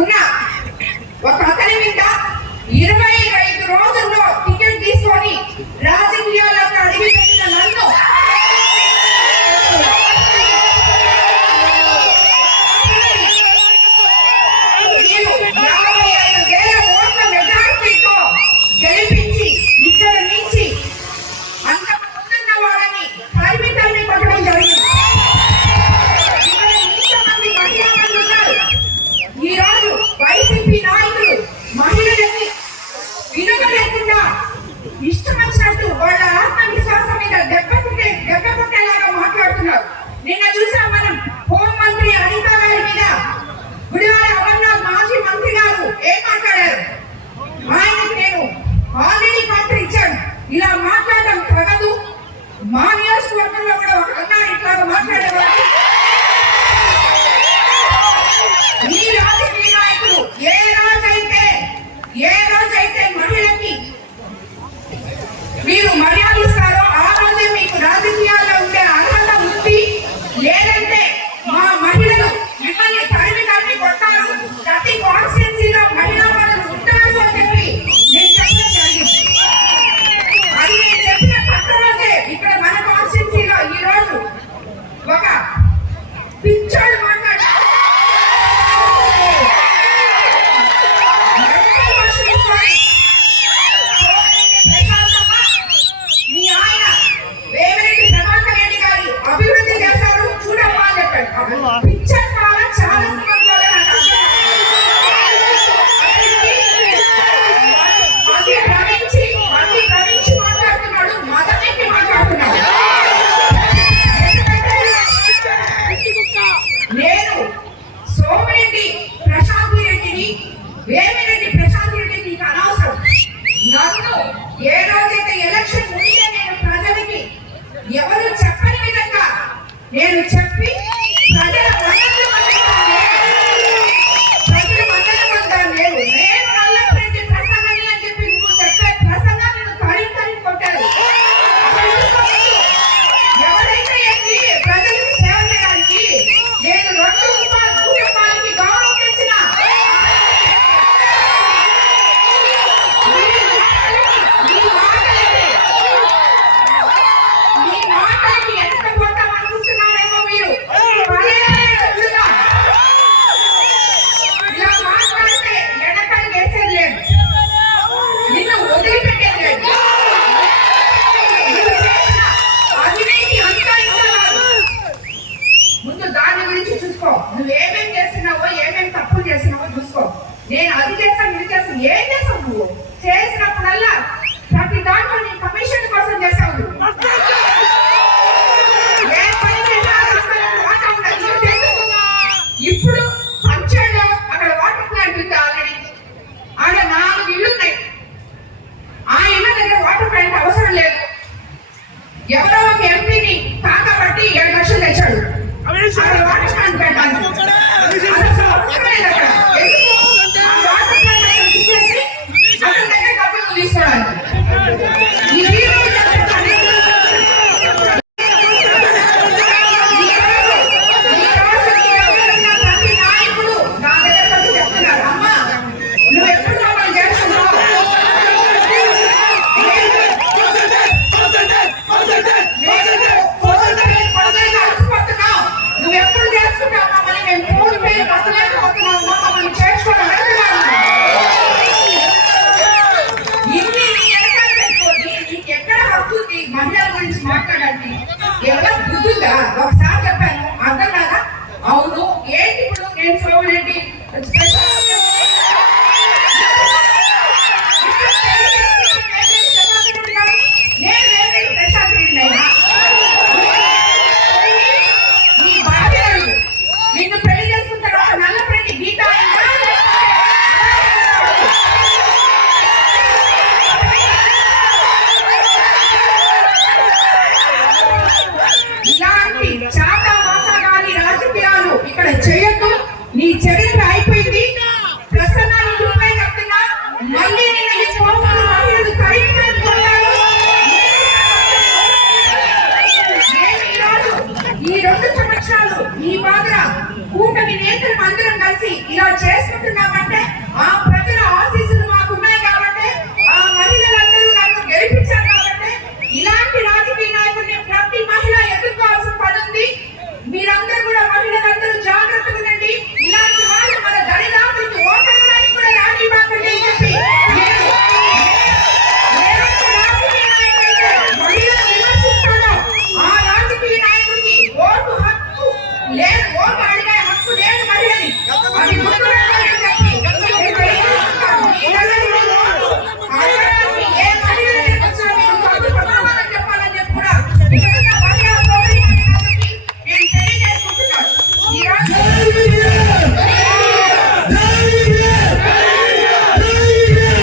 ఉన్న ఒక అతని మీద 25 రోజుల్లో టికెట్ తీసుకొని రాజకీయాలకు అడిగిపెట్టిన నన్ను గెలిపించి ఇక్కడ నుంచి అంతకు ముందున్న వాళ్ళని పరిమితాన్ని కొట్టడం జరిగింది. ఇక్కడ ఇంతమంది మహిళా మంది ఉన్నారు. ఈ రోజు వైసీపీ నాయకులు మహిళలకి విలువ లేకుండా ఇష్టం వచ్చినట్టు వాళ్ళ ఆత్మవిశ్వాసం మీద దెబ్బ కొట్టేలాగా మాట్లాడుతున్నారు. నిన్న చూసాం మనం హోంమంత్రి అనిత గారి మీద గుడివాడ అమర్నాథ్ మాజీ మంత్రి గారు ఏం మాట్లాడారు? ఆయనకి నేను ఆల్రెడీ కౌంటర్ ఇచ్చాను, ఇలా మాట్లాడడం తగదు. మా నియోజకవర్గంలో కూడా ఒక అన్నారు ఇట్లాగా మాట్లాడేవారు. ఈ రాజకీయ నాయకులు ఏ రోజైతే మహిళకి మీరు మర్యాద ఇస్తారో ఆ రోజే మీకు రాజకీయాల్లో ఉండే అర్హత ఉంది. లేదంటే మా మహిళలు మిమ్మల్ని తరిమి కొట్టారు, ప్రతి కాన్స్టిట్యున్సీలో మహిళా వాళ్ళు ఉంటారు అని చెప్పి నేను చెప్పడం జరిగింది. అది నేను చెప్పిన పక్కనే ఇక్కడ మన కాన్స్టిట్యున్సీలో ఈ రోజు ఒక పిచ్చోడు మాట్లాడారు. మీ ఆయన వేమిరెడ్డి ప్రభాకర్ రెడ్డి గారి అభివృద్ధి చేశారు చూడమ్మా అని చెప్పాడు. పిచ్చర్ చాలా సందర్భాలు నాకు ప్రవహించి మాట్లాడుతున్నాడు, మదమెక్కి మాట్లాడుతున్నాడు. నేను సోమిరెడ్డి ప్రశాంత్ రెడ్డిని వేమిరెడ్డి ప్రశాంత్ రెడ్డి నీకు అనవసరం. నన్ను ఏ రోజైతే ఎలక్షన్ ముందే నేను ప్రజలకి ఎవరు చెప్పని విధంగా నేను చెప్పి ప్రజల మద్దతు పొందాను. నేను నల్లపరెడ్డి ప్రసంగాన్ని అని చెప్పి నువ్వు చెప్పే ప్రసంగాన్ని నేను తరిమి కొట్టాను. ఎవరైతే ఏంటి ప్రజలకు సేవ చేయడానికి నేను 2 కుటుంబాలకి గౌరవం తెచ్చిన మీ మాటలకి ఎంత పోతాం అనుకుంటున్నారేమో మీరు. ఇలా మాట్లాడితే ఎడకలు వేసేది లేదు, నిన్ను వదిలిపెట్టేది లేదు. అవినీతి అంతా ఇస్తున్నారు. ముందు దాని గురించి చూసుకో. నువ్వేమేం చేస్తున్నావో ఏమేమి తప్పులు చేస్తున్నావో చూసుకో. నేను అది చేస్తాను ఇది చేస్తాను ఏం చేసావు? నువ్వు చేసినప్పుడల్లా ప్రతి దాంట్లో నీ కమిషన్ కోసం చేసావు. ఇప్పుడు పంచాయతీలో అక్కడ వాటర్ ప్లాంట్ ఉంది ఆల్రెడీ. ఆడ 4 ఇళ్ళు ఉన్నాయి. ఆ ఇళ్ళ దగ్గర వాటర్ ప్లాంట్ అవసరం లేదు. ఎవరో ఒక ఎంపీని కాకబట్టి 7 లక్షలు తెచ్చాడు అక్కడ వాటర్ ప్లాంట్ పెట్టాలి. అతని దగ్గర డబ్బులు తీసుకోవాలి. మహిళల గురించి మాట్లాడండి ఎవరో బుద్ధుందా? ఒకసారి చెప్పాను అర్థం కదా. అవును ఏంటి ఇప్పుడు నేను సోమిరెడ్డి నీ భార్య నిన్ను పెళ్లి చేసుకున్న తర్వాత నల్లపరెడ్డి గీత ఇలాంటి చాటా మాటగాని రాజకీయాలు ఇక్కడ చేయొద్దు. నీ చరిత్ర అయిపోయింది. కలిసి ఇలా చేసుకుంటున్నామంటే ఆ